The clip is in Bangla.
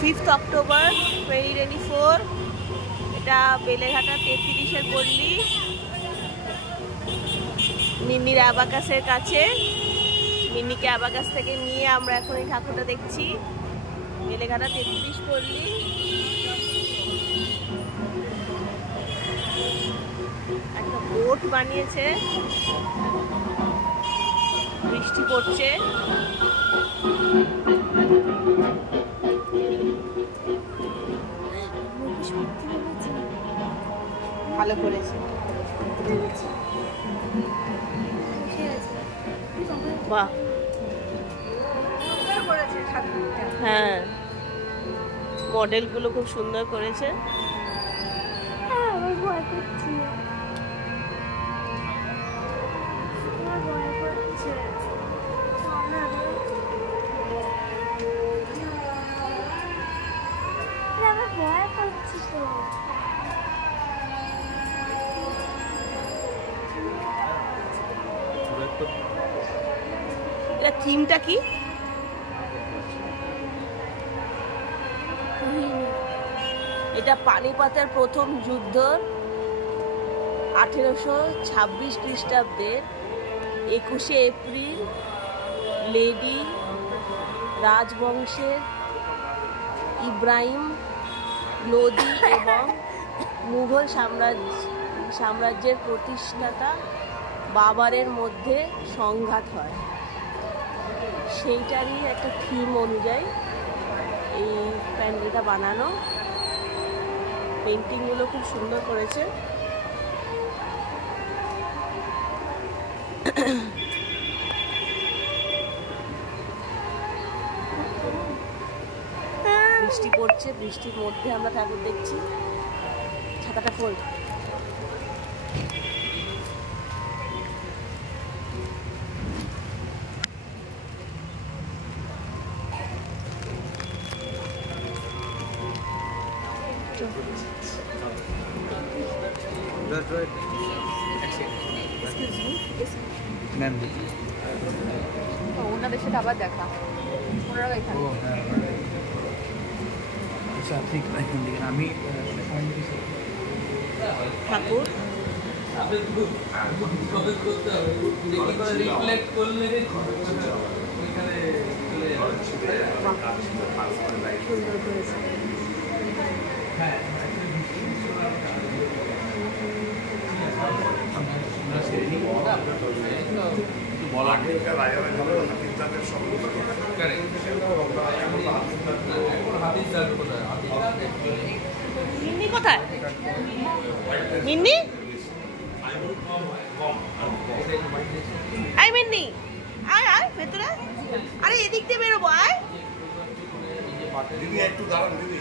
5th October 2024। এটা বেলেঘাটা 33-এর পল্লী মিন্নির অ্যাবাকাসের কাছে। মিন্নিকে অ্যাবাকাস থেকে নিয়ে আমরা এখন এই ঠাকুরটা দেখছি। বেলেঘাটা 33 পল্লী। একটা বোট বানিয়েছে, বৃষ্টি পড়ছে। ভালো করেছে, বাহ। হ্যাঁ, মডেলগুলো খুব সুন্দর করেছে। এটা থিমটা কি? এটা পানিপথের প্রথম যুদ্ধ 1826 খ্রিস্টাব্দের 21শে এপ্রিল লেডি রাজবংশের ইব্রাহিম লোদি এবং মুঘল সাম্রাজ্যের প্রতিষ্ঠাতা বাবরের মধ্যে সংঘাত হয়। সেইটারই একটা থিম অনুযায়ী এই প্যান্ডেলটা বানানো। পেন্টিংগুলো খুব সুন্দর করেছে। বৃষ্টি পড়ছে, বৃষ্টির মধ্যে আমরা ঠাকুর দেখছি। ছাতাটা খোল। ওনাদের সাথে আবার দেখা, ওনারা এখানে। আমি ঠাকুর মিন্নি কোথায়? মিন্নি, আয় মিন্নি, আয় আয় ভেতরে। আরে এদিক দিয়ে বেরোবো, আয়। একটু দাঁড়ান দিদি।